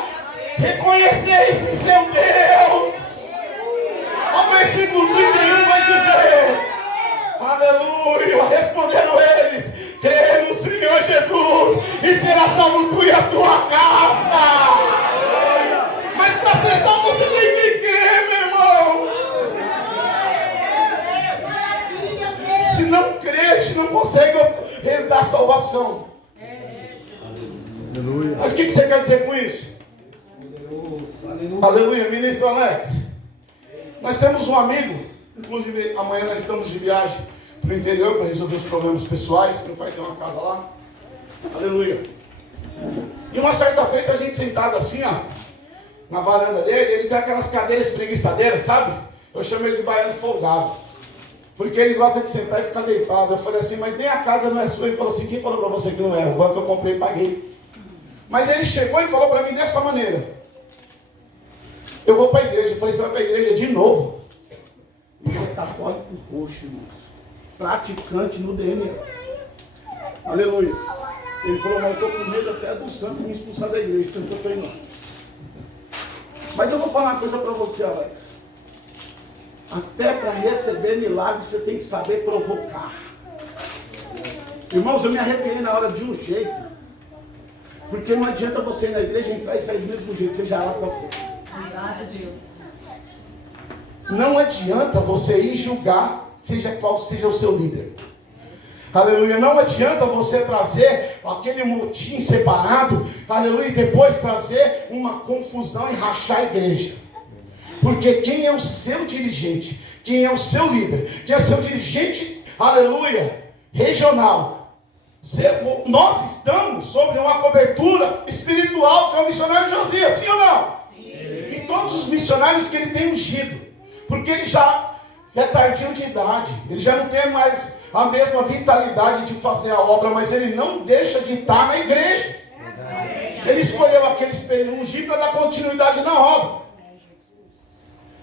reconhecer esse seu Deus. O versículo 31 vai dizer, aleluia, responderam eles, crê no Senhor Jesus e será salvo tu e a tua casa. Mas para ser salvo você tem que crer, meu irmãos. Se não crer, a gente não consegue herdar salvação. Mas o que você quer dizer com isso? Aleluia, ministro Alex. Nós temos um amigo, inclusive amanhã nós estamos de viagem para o interior para resolver os problemas pessoais. Meu pai tem uma casa lá. Aleluia. E uma certa feita a gente sentado assim, ó, na varanda dele, ele tem aquelas cadeiras preguiçadeiras, sabe? Eu chamo ele de baiano folgado, porque ele gosta de sentar e ficar deitado. Eu falei assim, mas nem a casa não é sua. Ele falou assim, quem falou para você que não é? O banco eu comprei e paguei. Mas ele chegou e falou para mim dessa maneira, eu vou para a igreja. Eu falei, você vai para a igreja de novo? Ele é católico roxo, irmãos, praticante no DNA. Aleluia. Ele falou, mas eu estou com medo até do santo me expulsar da igreja, então eu estou indo. Mas eu vou falar uma coisa para você, Alex. Até para receber milagre você tem que saber provocar. Irmãos, eu me arrepiei na hora de um jeito, porque não adianta você ir na igreja, entrar e sair do mesmo jeito, seja lá qual for. Graças a Deus. Não adianta você ir julgar, seja qual seja o seu líder. Aleluia. Não adianta você trazer aquele motim separado, aleluia, e depois trazer uma confusão e rachar a igreja. Porque quem é o seu dirigente, quem é o seu líder, quem é o seu dirigente, aleluia, regional, nós estamos sobre uma cobertura espiritual que é o missionário Josias, sim ou não? E todos os missionários que ele tem ungido, porque ele já é tardio de idade, ele já não tem mais a mesma vitalidade de fazer a obra, mas ele não deixa de estar na igreja. Ele escolheu aquele espelho ungir para dar continuidade na obra.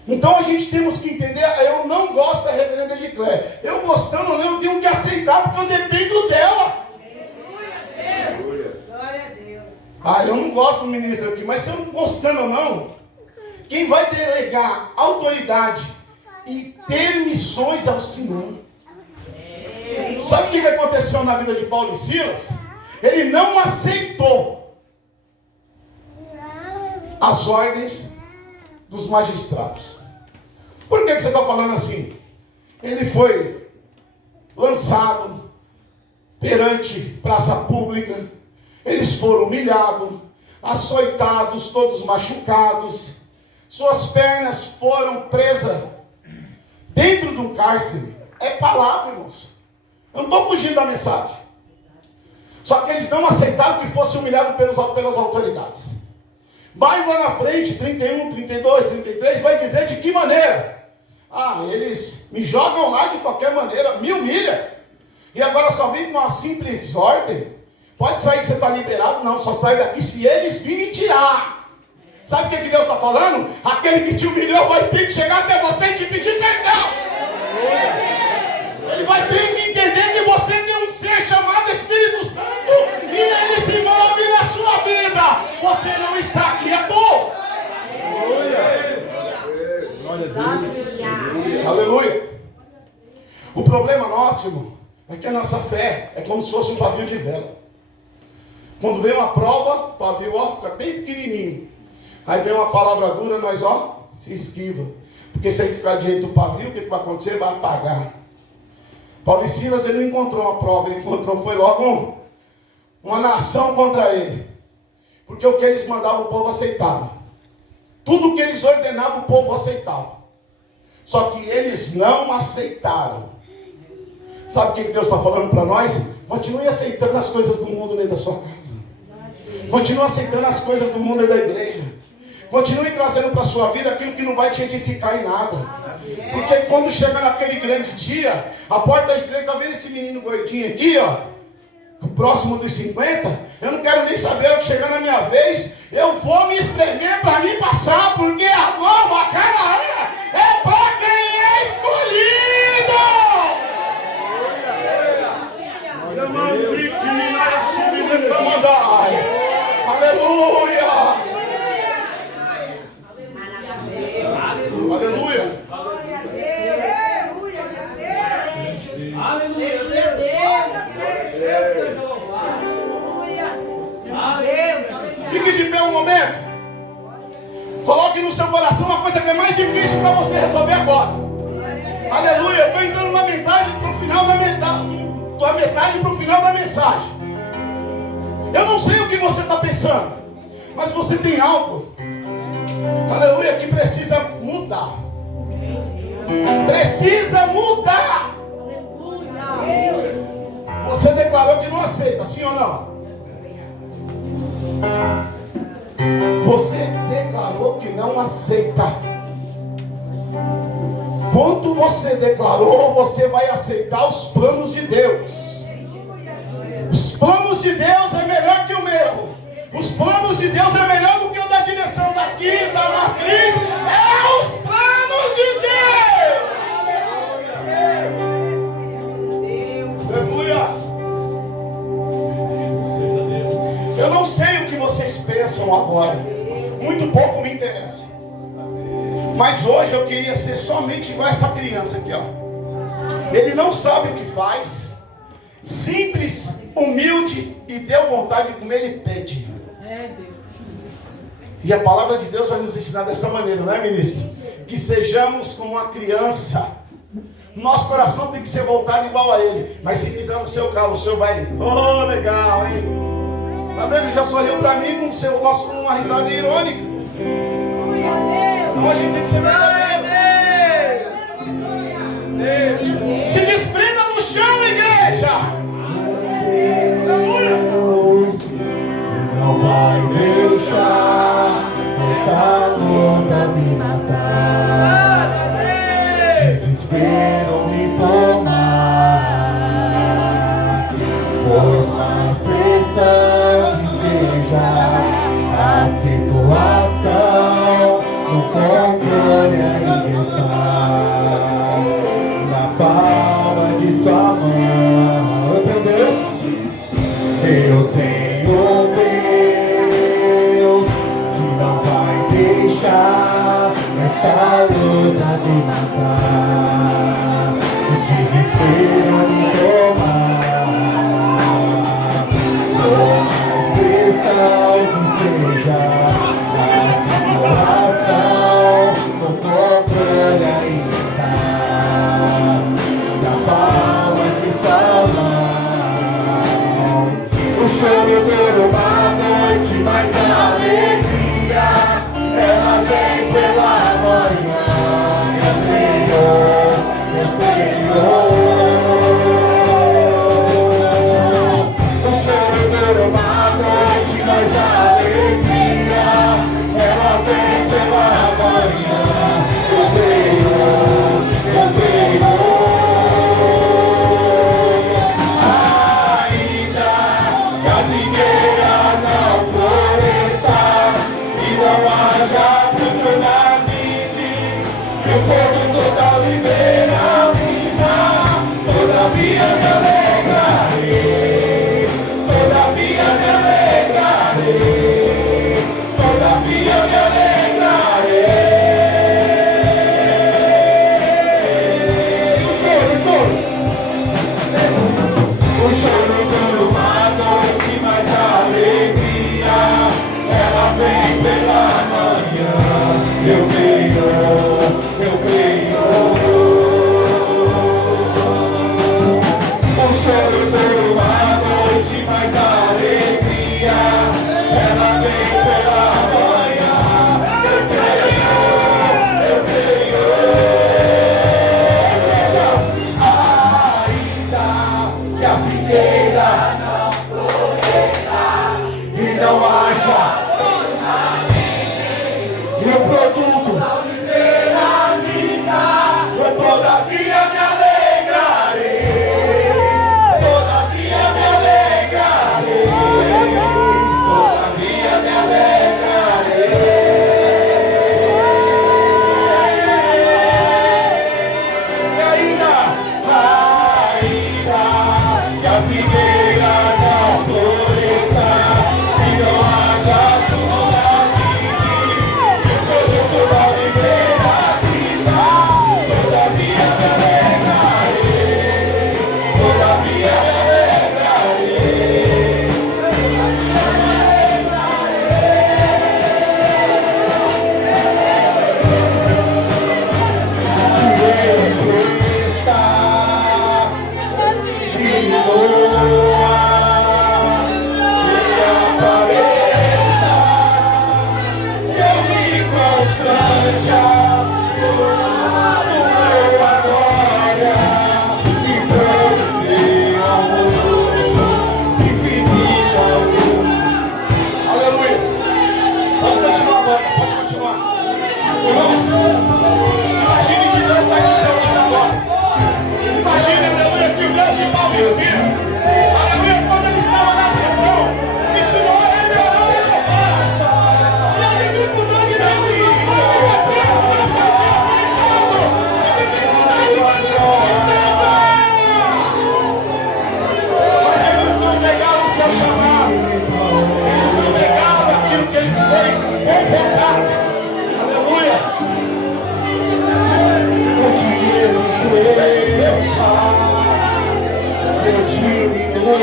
Então a gente temos que entender, eu não gosto da reverenda de Cléia, eu gostando ou não, eu tenho que aceitar, porque eu dependo dela. Glória a Deus. Ah, eu não gosto do ministro aqui, mas se eu não gostando ou não, quem vai delegar autoridade e permissões ao Senhor? Sabe o que aconteceu na vida de Paulo e Silas? Ele não aceitou as ordens dos magistrados. Por que você está falando assim? Ele foi lançado perante praça pública, eles foram humilhados, açoitados, todos machucados, suas pernas foram presas dentro de um cárcere. É palavra, irmãos. Eu não estou fugindo da mensagem. Só que eles não aceitaram que fosse humilhado pelas autoridades. Mas lá na frente, 31, 32, 33, vai dizer de que maneira? Ah, eles me jogam lá de qualquer maneira, me humilham. E agora só vem com uma simples ordem. Pode sair que você está liberado? Não, só sai daqui se eles virem tirar. Sabe o que Deus está falando? Aquele que te humilhou vai ter que chegar até você e te pedir perdão. Ele vai ter que entender que você tem um ser chamado Espírito Santo e ele se move na sua vida. Você não está aqui à toa. Aleluia. O problema nosso, irmão, é que a nossa fé é como se fosse um pavio de vela. Quando vem uma prova, o pavio fica bem pequenininho. Aí vem uma palavra dura, nós se esquiva. Porque se a gente ficar direito do pavio, o que vai acontecer? Vai apagar. Paulo e Silas, ele não encontrou uma prova, ele encontrou, foi logo uma nação contra ele. Porque o que eles mandavam, o povo aceitava. Tudo que eles ordenavam, o povo aceitava. Só que eles não aceitaram. Sabe o que Deus está falando para nós? Continue aceitando as coisas do mundo dentro da sua casa. Continue aceitando as coisas do mundo dentro da igreja. Continue trazendo para a sua vida aquilo que não vai te edificar em nada. Porque quando chega naquele grande dia, a porta estreita, tá vendo esse menino gordinho aqui, ó? Próximo dos 50, eu não quero nem saber o que chegar na minha vez. Eu vou me espremer para mim passar, porque a nova Canaã é para quem é escolhido. Aleluia. Aleluia. Fique de pé um momento. Coloque no seu coração uma coisa que é mais difícil para você resolver agora. Aleluia. Eu estou entrando na metade para o final da metade para o final da mensagem. Eu não sei o que você está pensando, mas você tem algo, aleluia, que precisa mudar. Precisa mudar. Você declarou que não aceita, sim ou não? Você declarou que não aceita. Quando você declarou, você vai aceitar os planos de Deus. Os planos de Deus é melhor que o meu. Os planos de Deus é melhor do que o da direção daqui, da matriz. É os planos de Deus. Aleluia. Eu não sei o que vocês pensam agora. Muito pouco me interessa. Mas hoje eu queria ser somente igual essa criança aqui, ó. Ele não sabe o que faz. Simples, humilde e deu vontade de comer, ele pede. E a palavra de Deus vai nos ensinar dessa maneira, não é, ministro? Que sejamos como uma criança. Nosso coração tem que ser voltado igual a ele. Mas se pisar no seu carro, o senhor vai, oh, legal, hein? Tá vendo? Ele já sorriu para mim com uma risada irônica. Então a gente tem que ser verdadeiro. Se desprenda no chão, igreja. Deus não vai deixar essa luta me matar. Desespero me tomar, pois mais pressão esteja a situação, no controle ainda está na palma de sua mão. Eu tenho todavia me alegrarei. O choro dura uma noite, mas a alegria ela vem pela manhã. Eu creio, eu creio. O choro dura uma noite, mas a alegria ela vem pela manhã. Eu creio, eu creio. Ainda que a figueira não floresça e não haja e o produto eu todavia me alegrarei, todavia me alegrarei, todavia me alegrarei. E ainda que a figueira não floresça e não haja tudo na vida, e o produto da videira vida, todavia me alegrarei, todavia me alegrarei. Que ele cresça, diminua, ele apareça, eu me constranja, sua glória e todo teu amor, infinito amor. Aleluia. Pode continuar agora, pode continuar. Irmãos, imagine que Deus está aí do seu lado agora. Imagine, aleluia, que o Deus de Paulo e Silas, aleluia, quando ele estava na prisão, ensinou a ele a orar e louvar. E a dificuldade dele, a frente não fazia aceitado. A dificuldade dele foi mas eles não negaram o seu chamado. Eles não negaram aquilo que eles foram convocados. Aleluia. Porque ele cresça, eu diminua,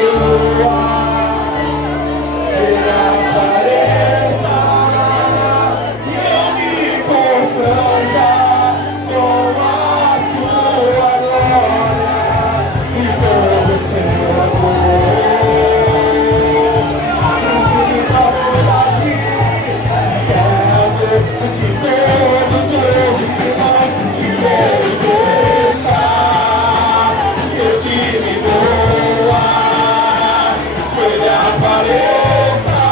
ele apareça, e eu me constranja com a sua glória e todo o seu amor. Infinita bondade, quero de todos os irmãos, que ele cresça, que eu diminua, que ele apareça,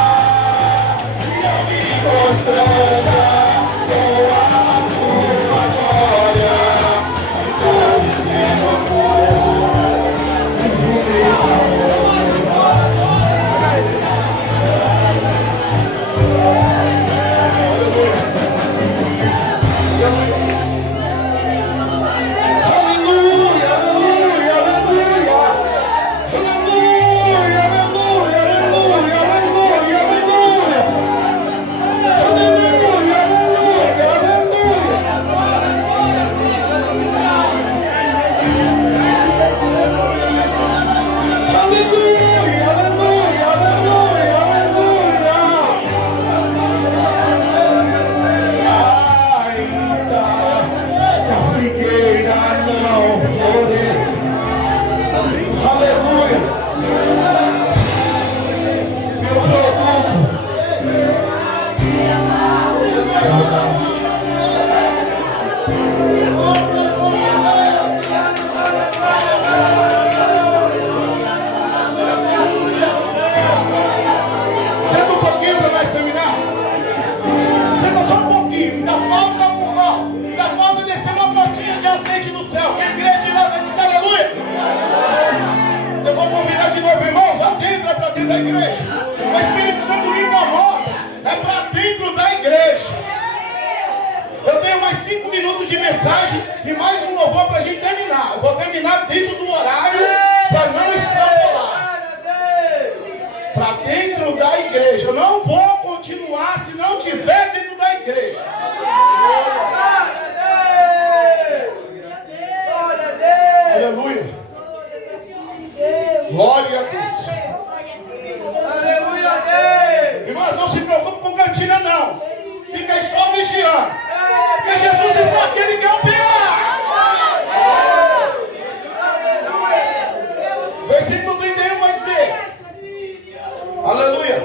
e eu me constranja com a sua glória e todo o seu amor. Infinita bondade. Aleluia, aleluia, aleluia. Aleluia, aleluia, aleluia, aleluia, aleluia. Aleluia, aleluia, aleluia. Aleluia, aleluia, aleluia, ainda que a figueira não floresça, aleluia, meu produto senta um pouquinho para nós terminar. Senta só um pouquinho. Ainda falta descer uma gotinha de azeite do céu. Quem crê diz aleluia. Eu vou convidar de novo, irmãos. Adentra para dentro da igreja. O Espírito Santo me incomoda. É para dentro da igreja. Eu tenho mais 5 minutos de mensagem e mais um louvor para a gente terminar. Eu vou terminar dentro do horário para não extrapolar. Para dentro da igreja. Eu não vou continuar se não tiver vigiando. Porque Jesus está aqui, ele quer operar. Versículo 31 vai dizer: aleluia.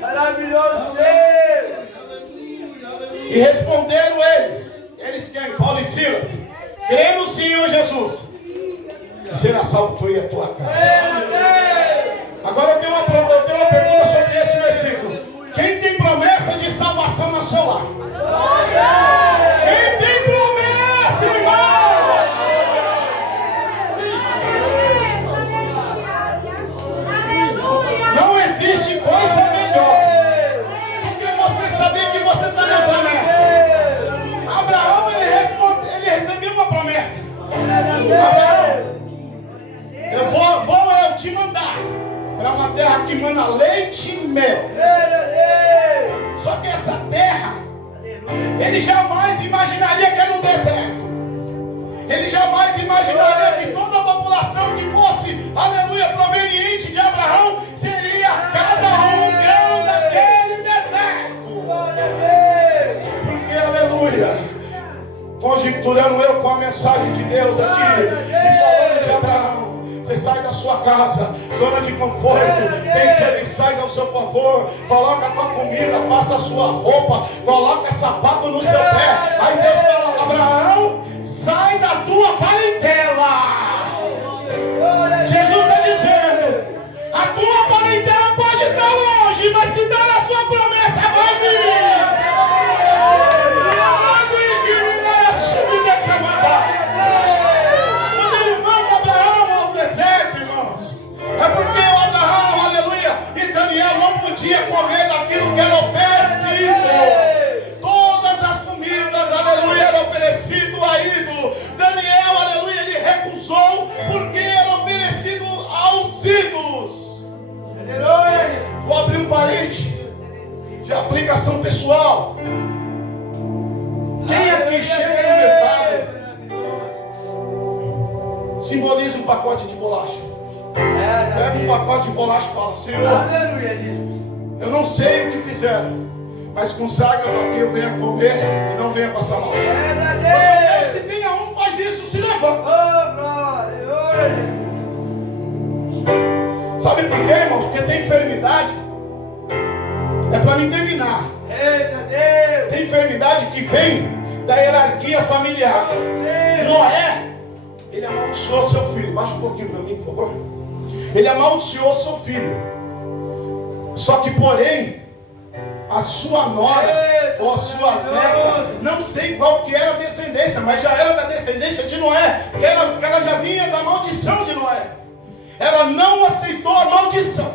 Maravilhoso Deus. E responderam eles quem? Paulo e Silas, crê no Senhor Jesus, e será salvo tu e a tua casa. Agora eu tenho uma pergunta sobre esse versículo. Quem tem promessa de salvação na sua lar? Quem tem promessa, irmãos? Não existe coisa melhor do que você saber que você está na promessa. Abraão, ele recebeu uma promessa. Abraão, eu te mandar para uma terra que mana leite e mel. Só que essa terra, ele jamais imaginaria que era um deserto. Ele jamais imaginaria que toda a população que fosse, aleluia, proveniente de Abraão, seria cada um grão daquele deserto. Porque, aleluia, conjecturando eu com a mensagem de Deus aqui, e falando de Abraão, você sai da sua casa, zona de conforto, tem serviçais ao seu favor, coloca a tua comida, passa a sua roupa, coloca sapato no seu pé. Aí Deus fala: Abraão, sai da tua parentela. Jesus está dizendo: a tua parentela pode estar longe, mas se dá na sua promessa, vai vir. Quando ele manda Abraão ao deserto, irmãos, é porque o Abraão, aleluia, e Daniel não podia comer daquilo que era oferecido. Todas as comidas, aleluia, eram oferecidas a ídolo. Daniel, aleluia, ele recusou porque era oferecido aos ídolos. Vou abrir um parente de aplicação pessoal. Quem aqui chega no mercado simboliza um pacote de bolacha? Pega um pacote de bolacha e fala: Senhor, eu não sei o que fizeram, mas consagra para que eu venha comer e não venha passar mal. Eu só quero, se tem um, faz isso, se levanta. Sabe por quê, irmãos? Porque tem enfermidade. É para mim terminar. Tem enfermidade que vem da hierarquia familiar. Noé, ele amaldiçoou seu filho. Baixa um pouquinho para mim, por favor. Ele amaldiçoou seu filho. Só que, porém, a sua nora ou a sua neta, não sei qual que era a descendência, mas já era da descendência de Noé, que ela já vinha da maldição de Noé. Ela não aceitou a maldição.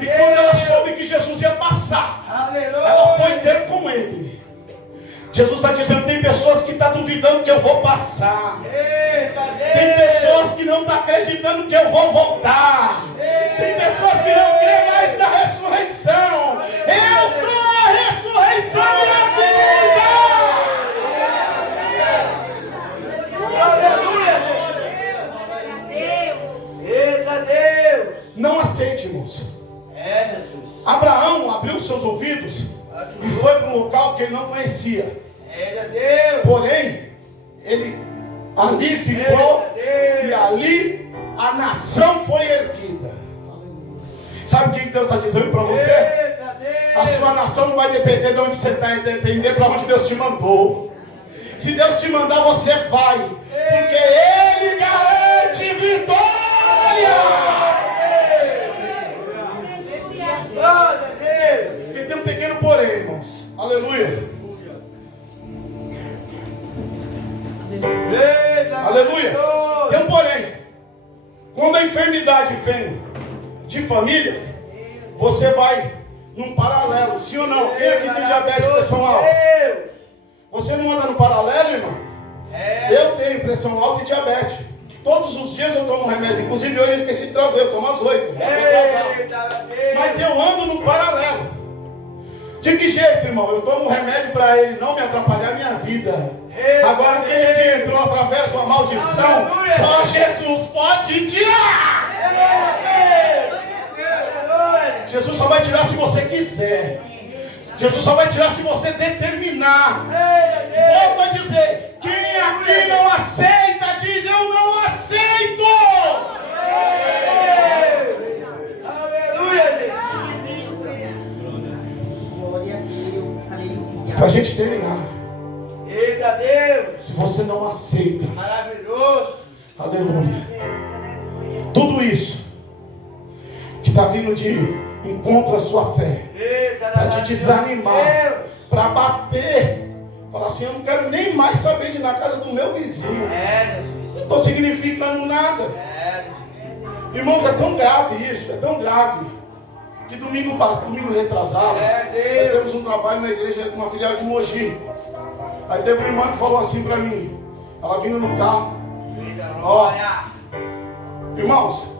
E quando ela soube que Jesus ia passar, ela foi ter com ele. Jesus está dizendo: tem pessoas que estão duvidando que eu vou passar. Tem pessoas que não estão acreditando que eu vou voltar. Tem pessoas que não creem mais na ressurreição. Eu sou a ressurreição e a vida. Eita Deus! Não aceite, irmãos. Jesus! Abraão abriu seus ouvidos e foi para um local que ele não conhecia. Deus! Porém, ele ali ficou e ali a nação foi erguida. Sabe o que Deus está dizendo para você? A sua nação não vai depender de onde você está, vai depender para onde Deus te mandou. Se Deus te mandar, você vai, porque Ele garante vitória. E tem um pequeno porém, irmãos. Aleluia. Aleluia. Tem um porém. Quando a enfermidade vem de família, você vai num paralelo, sim ou não? Quem aqui tem diabetes, pressão alta? Você não anda no paralelo, irmão? Eu tenho pressão alta e diabetes. Todos os dias eu tomo remédio. Inclusive hoje eu esqueci de trazer, eu tomo às 8. Mas eu ando no paralelo. De que jeito, irmão? Eu tomo remédio para ele não me atrapalhar a minha vida. Agora quem que entrou através de uma maldição, só Jesus pode tirar. Jesus só vai tirar se você quiser. Jesus só vai tirar se você determinar. Volto a dizer, quem aqui não aceita, diz eu não aceito. Para a gente terminar. Eita Deus! Se você não aceita, Maravilhoso! aleluia, tudo isso que está vindo de encontro à sua fé, para te desanimar, para bater, falar assim, eu não quero nem mais saber de ir na casa do meu vizinho, não estou significando nada. Irmãos, é tão grave isso, é tão grave, que domingo retrasado, nós temos um trabalho na igreja, uma filial de Mogi. Aí teve uma irmã que falou assim para mim, ela vindo no carro, ó, irmãos,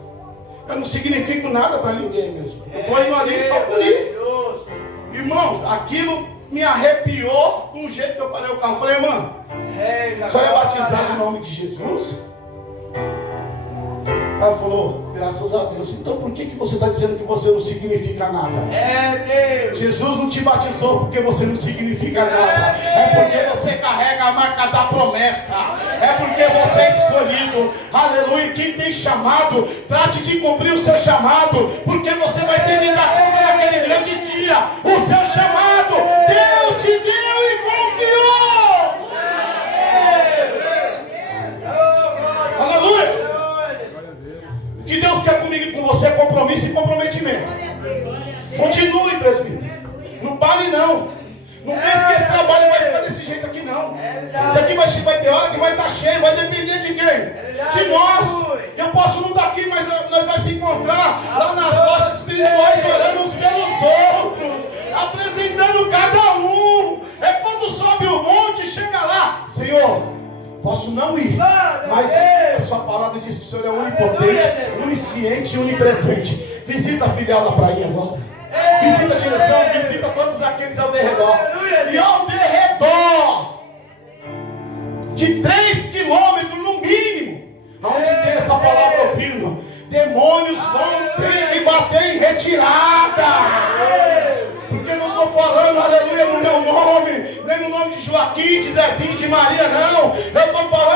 eu não significo nada para ninguém mesmo, eu estou indo ali só por ir. Irmãos, aquilo me arrepiou do jeito que eu parei o carro. Eu falei, irmã, a senhora é batizada em nome de Jesus? Ela falou, graças a Deus. Então por que você está dizendo que você não significa nada? Jesus não te batizou porque você não significa nada. É porque você carrega a marca da promessa. É porque você é escolhido. Aleluia. Quem tem chamado, trate de cumprir o seu chamado, porque você vai ter que dar conta naquele grande dia. O seu chamado, Deus te deu e confiou. Aleluia. Que Deus quer comigo e com você é compromisso e comprometimento. Continue, presbítero. Não pare não. Não pense que esse trabalho vai ficar desse jeito aqui não. Isso aqui vai ter hora que vai estar cheio. Vai depender de quem? De nós. Eu posso não estar aqui, mas nós vamos se encontrar lá nas hostes espirituais, orando uns pelos outros, apresentando cada um. É quando sobe o monte, chega lá, Senhor, posso não ir, mas a sua palavra diz que o Senhor é onipotente, onisciente e onipresente. Visita a filial da prainha agora. Visita a direção, visita todos aqueles ao derredor. E ao derredor de 3 quilômetros no mínimo, onde tem essa palavra ouvindo, demônios vão ter que bater em retirada. Porque não estou falando, aleluia, no meu nome, nem no nome de Joaquim, de Zezinho, de Maria, não. Eu estou falando